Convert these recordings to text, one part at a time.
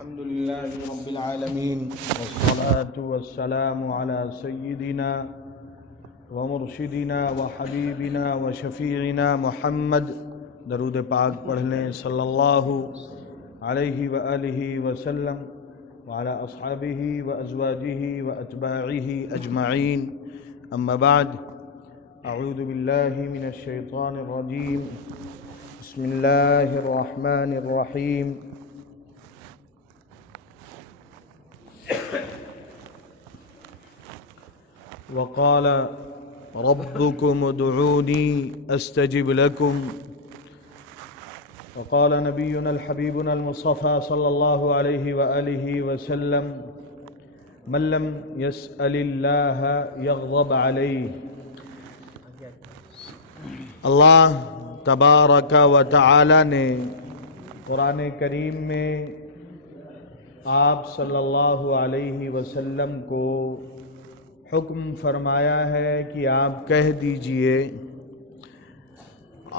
الحمد لله رب العالمين والصلاة والسلام على سيدنا ومرشدنا وحبيبنا وشفيعنا محمد. درود پاک پڑھ لیں صلی اللہ علیہ وآلہ وسلم وعلى اصحابہ وازواجہ واتباعہ اجمعین. اما بعد، اعوذ باللہ من الشیطان الرجیم. بسم اللہ الرحمن الرحیم. وقال ربكم ادعوني استجب لكم. وقال نبينا الحبيبنا المصطفى صلى الله عليه وآله وسلم: من لم يسأل الله يغضب عليه. اللہ تبارک و تعالی نے قرآن کریم میں آپ صلی اللہ علیہ وسلم کو حکم فرمایا ہے کہ آپ کہہ دیجئے.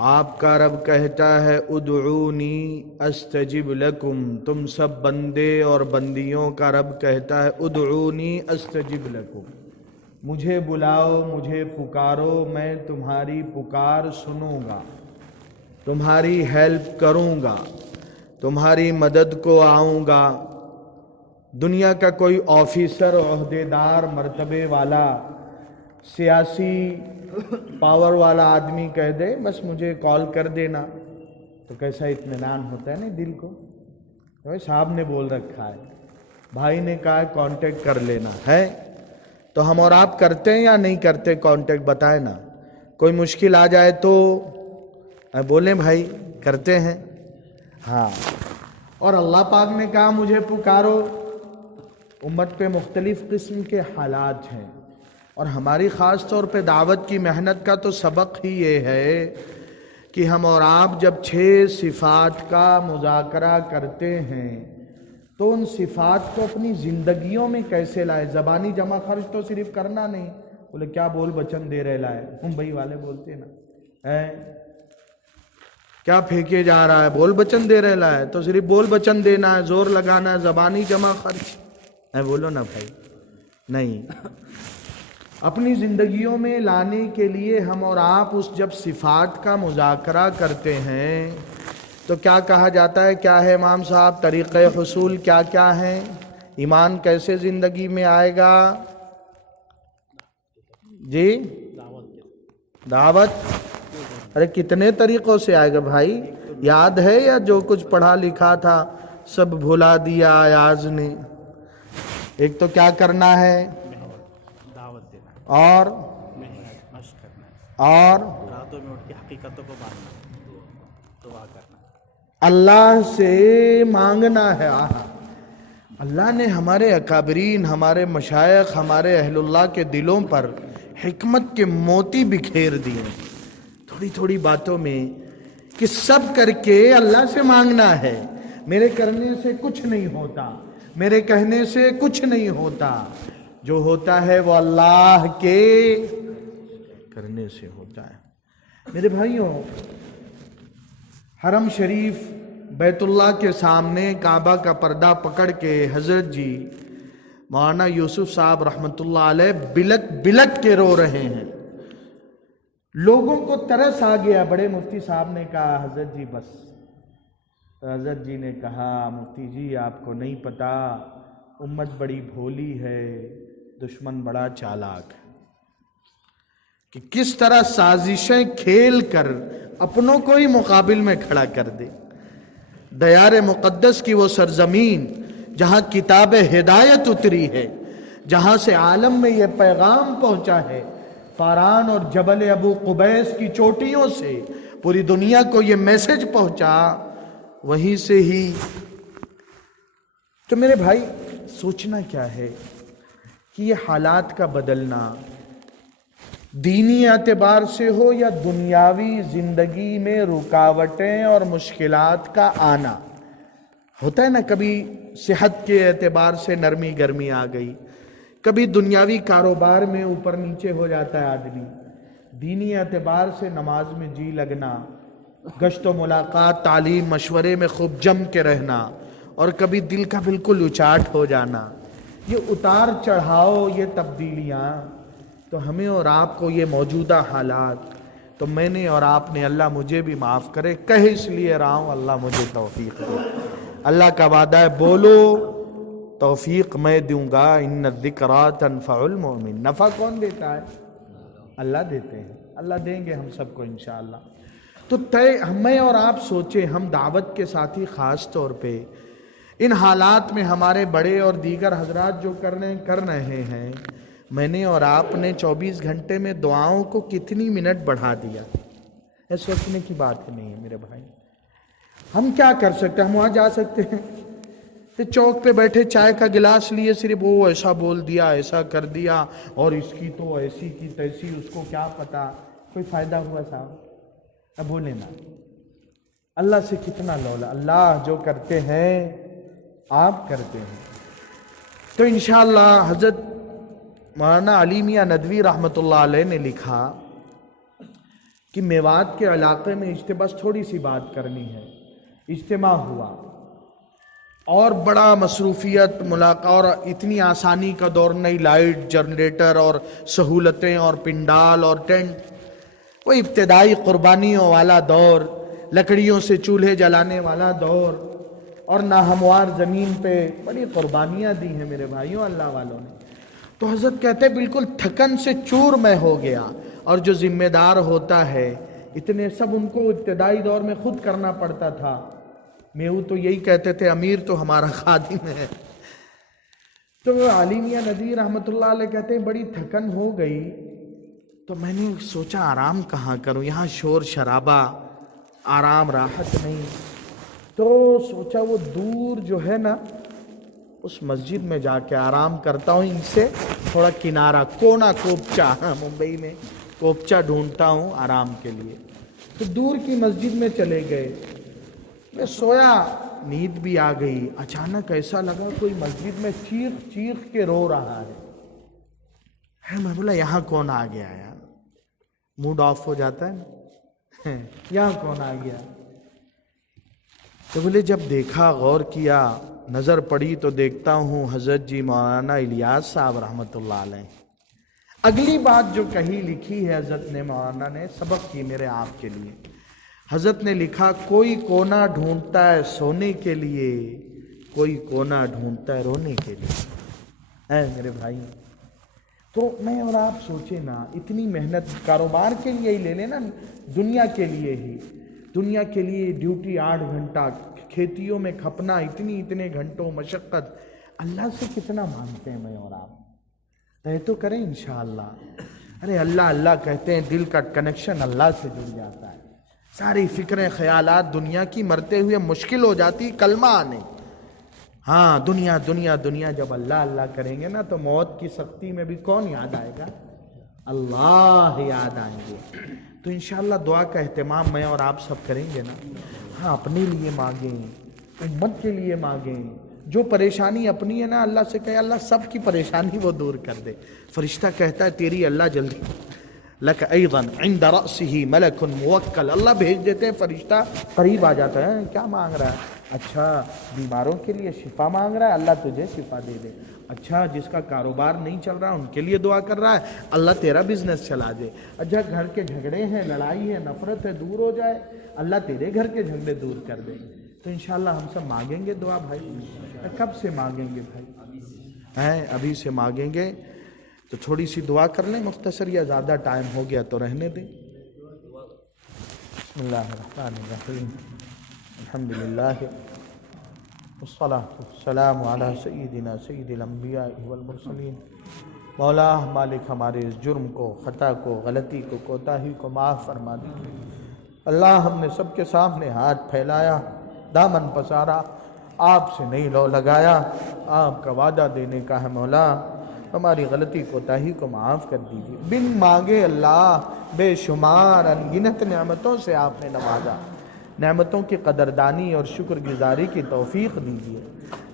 آپ کا رب کہتا ہے ادعونی استجب لکم. تم سب بندے اور بندیوں کا رب کہتا ہے ادعونی استجب لکم. مجھے بلاؤ، مجھے پکارو، میں تمہاری پکار سنوں گا، تمہاری ہیلپ کروں گا، تمہاری مدد کو آؤں گا. دنیا کا کوئی آفیسر، عہدیدار، مرتبے والا، سیاسی پاور والا آدمی کہہ دے بس مجھے کال کر دینا تو کیسا اطمینان ہوتا ہے نا دل کو. صاحب نے بول رکھا ہے، بھائی نے کہا ہے کانٹیکٹ کر لینا ہے، تو ہم اور آپ کرتے ہیں یا نہیں کرتے کانٹیکٹ؟ بتائیں نا. کوئی مشکل آ جائے تو بولیں بھائی کرتے ہیں. ہاں، اور اللہ پاک نے کہا مجھے پکارو. امت پہ مختلف قسم کے حالات ہیں، اور ہماری خاص طور پہ دعوت کی محنت کا تو سبق ہی یہ ہے کہ ہم اور آپ جب 6 صفات کا مذاکرہ کرتے ہیں تو ان صفات کو اپنی زندگیوں میں کیسے لائے. زبانی جمع خرچ تو صرف کرنا نہیں. بولے کیا بول بچن دے رہے لائے، ممبئی والے بولتے نا، کیا پھینکے جا رہا ہے، بول بچن دے رہے لائے. تو صرف بول بچن دینا ہے، زور لگانا ہے، زبانی جمع خرچ بولو نا بھائی. نہیں، اپنی زندگیوں میں لانے کے لیے ہم اور آپ اس جب صفات کا مذاکرہ کرتے ہیں تو کیا کہا جاتا ہے؟ کیا ہے امام صاحب طریقہ حصول؟ کیا کیا ہے؟ ایمان کیسے زندگی میں آئے گا؟ جی دعوت. ارے کتنے طریقوں سے آئے گا بھائی؟ یاد ہے یا جو کچھ پڑھا لکھا تھا سب بھلا دیا آیاز نے؟ ایک تو کیا کرنا ہے؟ دعوت دینا، اور مشق کرنا، اور راتوں میں اٹھ کے حقیقتوں کو ماننا، دعا کرنا، اللہ سے مانگنا ہے. اللہ نے ہمارے اکابرین، ہمارے مشائخ، ہمارے اہل اللہ کے دلوں پر حکمت کے موتی بکھیر دیے تھوڑی تھوڑی باتوں میں کہ سب کر کے اللہ سے مانگنا ہے. میرے کرنے سے کچھ نہیں ہوتا، میرے کہنے سے کچھ نہیں ہوتا، جو ہوتا ہے وہ اللہ کے کرنے سے ہوتا ہے. میرے بھائیوں، حرم شریف بیت اللہ کے سامنے کعبہ کا پردہ پکڑ کے حضرت جی مولانا یوسف صاحب رحمۃ اللہ علیہ بلک بلک کے رو رہے ہیں. لوگوں کو ترس آ گیا. بڑے مفتی صاحب نے کہا حضرت جی بس. تو حضرت جی نے کہا مفتی جی آپ کو نہیں پتا، امت بڑی بھولی ہے، دشمن بڑا چالاک ہے کہ کس طرح سازشیں کھیل کر اپنوں کو ہی مقابل میں کھڑا کر دے. دیار مقدس کی وہ سرزمین جہاں کتاب ہدایت اتری ہے، جہاں سے عالم میں یہ پیغام پہنچا ہے، فاران اور جبل ابو قبیس کی چوٹیوں سے پوری دنیا کو یہ میسج پہنچا، وہیں سے ہی. تو میرے بھائی سوچنا کیا ہے کہ یہ حالات کا بدلنا دینی اعتبار سے ہو یا دنیاوی زندگی میں رکاوٹیں اور مشکلات کا آنا ہوتا ہے نا. کبھی صحت کے اعتبار سے نرمی گرمی آ گئی، کبھی دنیاوی کاروبار میں اوپر نیچے ہو جاتا ہے آدمی، دینی اعتبار سے نماز میں جی لگنا، گشت و ملاقات، تعلیم مشورے میں خوب جم کے رہنا، اور کبھی دل کا بالکل اچاٹ ہو جانا، یہ اتار چڑھاؤ، یہ تبدیلیاں، تو ہمیں اور آپ کو یہ موجودہ حالات، تو میں نے اور آپ نے، اللہ مجھے بھی معاف کرے، کہہ اس لیے رہا ہوں اللہ مجھے توفیق دے۔ اللہ کا وعدہ ہے، بولو توفیق میں دوں گا، ان الذکریٰ تنفع المؤمن۔ نفع کون دیتا ہے؟ اللہ دیتے ہیں، اللہ دیں گے ہم سب کو انشاءاللہ۔ تو میں اور آپ سوچیں، ہم دعوت کے ساتھی خاص طور پہ ان حالات میں ہمارے بڑے اور دیگر حضرات جو کر رہے ہیں، میں نے اور آپ نے 24 گھنٹے میں دعاؤں کو کتنی منٹ بڑھا دیا، یہ سوچنے کی بات نہیں ہے میرے بھائی۔ ہم کیا کر سکتے ہیں؟ ہم وہاں جا سکتے ہیں تو چوک پہ بیٹھے چائے کا گلاس لیے، صرف وہ ایسا بول دیا، ایسا کر دیا، اور اس کی تو ایسی کی تیسی، اس کو کیا پتا، کوئی فائدہ ہوا صاحب؟ اب بولے نا، اللہ سے کتنا لولا، اللہ جو کرتے ہیں آپ کرتے ہیں۔ تو انشاءاللہ حضرت مولانا علی میاں ندوی رحمۃ اللہ علیہ نے لکھا کہ میوات کے علاقے میں بس تھوڑی سی بات کرنی ہے، اجتماع ہوا اور بڑا مصروفیت ملاقات، اور اتنی آسانی کا دور نہیں، لائٹ، جنریٹر اور سہولتیں اور پنڈال اور ٹینٹ، وہ ابتدائی قربانیوں والا دور، لکڑیوں سے چولہے جلانے والا دور، اور ناہموار زمین پہ بڑی قربانیاں دی ہیں میرے بھائیوں اللہ والوں نے۔ تو حضرت کہتے ہیں بالکل تھکن سے چور میں ہو گیا، اور جو ذمہ دار ہوتا ہے اتنے سب ان کو ابتدائی دور میں خود کرنا پڑتا تھا۔ میو تو یہی کہتے تھے، امیر تو ہمارا خادم ہے۔ تو علی میاں ندوی رحمۃ اللہ علیہ کہتے ہیں بڑی تھکن ہو گئی، تو میں نے سوچا آرام کہاں کروں، یہاں شور شرابہ، آرام راحت نہیں، تو سوچا وہ دور جو ہے نا اس مسجد میں جا کے آرام کرتا ہوں، ان سے تھوڑا کنارہ، کونا کوپچا، ممبئی میں کوپچا ڈھونڈتا ہوں آرام کے لیے۔ تو دور کی مسجد میں چلے گئے، میں سویا، نیند بھی آ گئی، اچانک ایسا لگا کوئی مسجد میں چیخ چیخ کے رو رہا ہے۔ میں بولا یہاں کون آ گیا یار، موڈ آف ہو جاتا ہے نا، یہاں کون آ گیا؟ تو بولے جب دیکھا، غور کیا، نظر پڑی، تو دیکھتا ہوں حضرت جی مولانا الیاس صاحب رحمۃ اللہ علیہ۔ اگلی بات جو کہی لکھی ہے حضرت نے، مولانا نے سبق کی میرے آپ کے لیے، حضرت نے لکھا کوئی کونا ڈھونڈتا ہے سونے کے لیے، کوئی کونا ڈھونڈتا ہے رونے کے لیے۔ اے میرے بھائی، تو میں اور آپ سوچیں نا، اتنی محنت کاروبار کے لیے ہی لے لیں نا، دنیا کے لیے ہی، دنیا کے لیے ڈیوٹی 8 گھنٹہ، کھیتیوں میں کھپنا اتنے گھنٹوں مشقت، اللہ سے کتنا مانگتے ہیں میں اور آپ؟ طے تو کریں انشاءاللہ۔ ارے اللہ اللہ کہتے ہیں، دل کا کنیکشن اللہ سے جڑ جاتا ہے، ساری فکریں خیالات دنیا کی مرتے ہوئے مشکل ہو جاتی کلمہ آنے۔ ہاں دنیا دنیا دنیا، جب اللہ اللہ کریں گے نا تو موت کی سختی میں بھی کون یاد آئے گا؟ اللہ یاد آئیں گے۔ تو انشاءاللہ دعا کا اہتمام میں اور آپ سب کریں گے نا۔ ہاں اپنے لیے مانگیں، امت کے لیے مانگیں، جو پریشانی اپنی ہے نا اللہ سے کہے اللہ سب کی پریشانی وہ دور کر دے۔ فرشتہ کہتا ہے تیری اللہ جلدی، لک ایضا عند رأسہ ملک موکل، اللہ بھیج دیتے ہیں فرشتہ، قریب آ جاتا ہے، کیا مانگ رہا ہے؟ اچھا بیماروں کے لیے شفا مانگ رہا ہے، اللہ تجھے شفا دے دے۔ اچھا جس کا کاروبار نہیں چل رہا ان کے لیے دعا کر رہا ہے، اللہ تیرا بزنس چلا دے۔ اچھا گھر کے جھگڑے ہیں، لڑائی ہے، نفرت ہے، دور ہو جائے، اللہ تیرے گھر کے جھگڑے دور کر دے۔ تو انشاءاللہ ہم سب مانگیں گے دعا بھائی۔ کب سے مانگیں گے بھائی؟ ابھی سے مانگیں گے۔ تو تھوڑی سی دعا کر لیں مختصر، یا زیادہ ٹائم ہو گیا تو رہنے دیں۔ بسم اللہ الرحمن الرحیم، الحمدللہ والصلاة والسلام علی سیدنا سید الانبیاء والمرسلین۔ مولا مالک ہمارے اس جرم کو، خطا کو، غلطی کو، کوتاہی کو معاف فرما دیجیے۔ اللہ ہم نے سب کے سامنے ہاتھ پھیلایا، دامن پسارا، آپ سے نہیں لو لگایا، آپ کا وعدہ دینے کا ہے مولا، ہماری غلطی کوتاہی کو معاف کر دیجیے۔ بن مانگے اللہ بے شمار انگنت نعمتوں سے آپ نے نوازا، نعمتوں کی قدردانی اور شکر گزاری کی توفیق دیجیے۔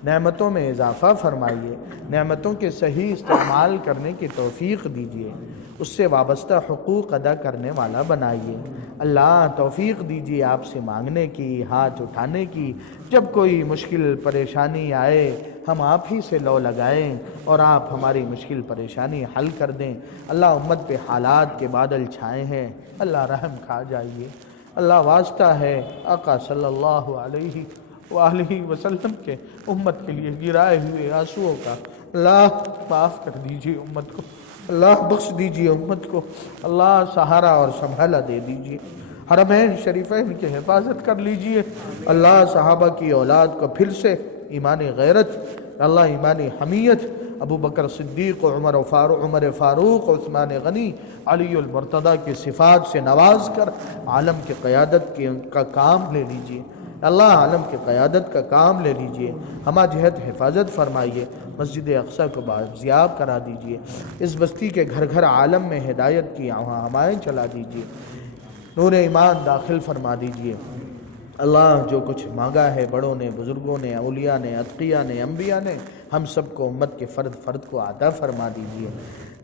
نعمتوں میں اضافہ فرمائیے، نعمتوں کے صحیح استعمال کرنے کی توفیق دیجیے، اس سے وابستہ حقوق ادا کرنے والا بنائیے۔ اللہ توفیق دیجیے آپ سے مانگنے کی، ہاتھ اٹھانے کی، جب کوئی مشکل پریشانی آئے ہم آپ ہی سے لو لگائیں اور آپ ہماری مشکل پریشانی حل کر دیں۔ اللہ امت پہ حالات کے بادل چھائے ہیں، اللہ رحم کھا جائیے۔ اللہ واسطہ ہے آقا صلی اللہ علیہ وآلہ وسلم کے امت کے لیے گرائے ہوئے آنسوؤں کا اللہ معاف کر دیجیے امت کو، اللہ بخش دیجیے امت کو، اللہ سہارا اور سنبھالا دے دیجیے۔ حرمین شریفین کی حفاظت کر لیجیے۔ اللہ صحابہ کی اولاد کو پھر سے ایمانی غیرت، اللہ ایمانی حمیت، ابو بکر صدیق و عمر فاروق عثمان غنی علی المرتضیٰ کی صفات سے نواز کر عالم کی قیادت کا کام لے لیجیے۔ اللہ عالم کی قیادت کا کام لے لیجیے، ہمہ جہت حفاظت فرمائیے، مسجد اقصی کو بازیاب کرا دیجیے، اس بستی کے گھر گھر عالم میں ہدایت کی ہمائیں چلا دیجیے، نور ایمان داخل فرما دیجیے۔ اللہ جو کچھ مانگا ہے بڑوں نے، بزرگوں نے، اولیاء نے، اتقیاء نے، انبیاء نے، ہم سب کو امت کے فرد کو عطا فرما دیجیے۔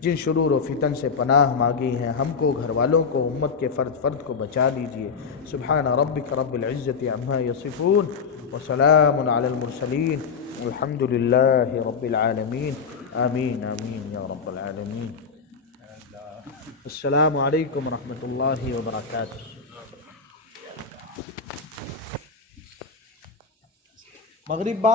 جن شرور و فتن سے پناہ مانگی ہیں ہم کو، گھر والوں کو، امت کے فرد کو بچا دیجیے۔ سبحان ربک رب العزت عما یصفون وسلام علی المرسلین الحمد للہ رب العالمین آمین آمین یا رب العالمین۔ السلام علیکم ورحمۃ اللہ وبرکاتہ۔ مغرب بعد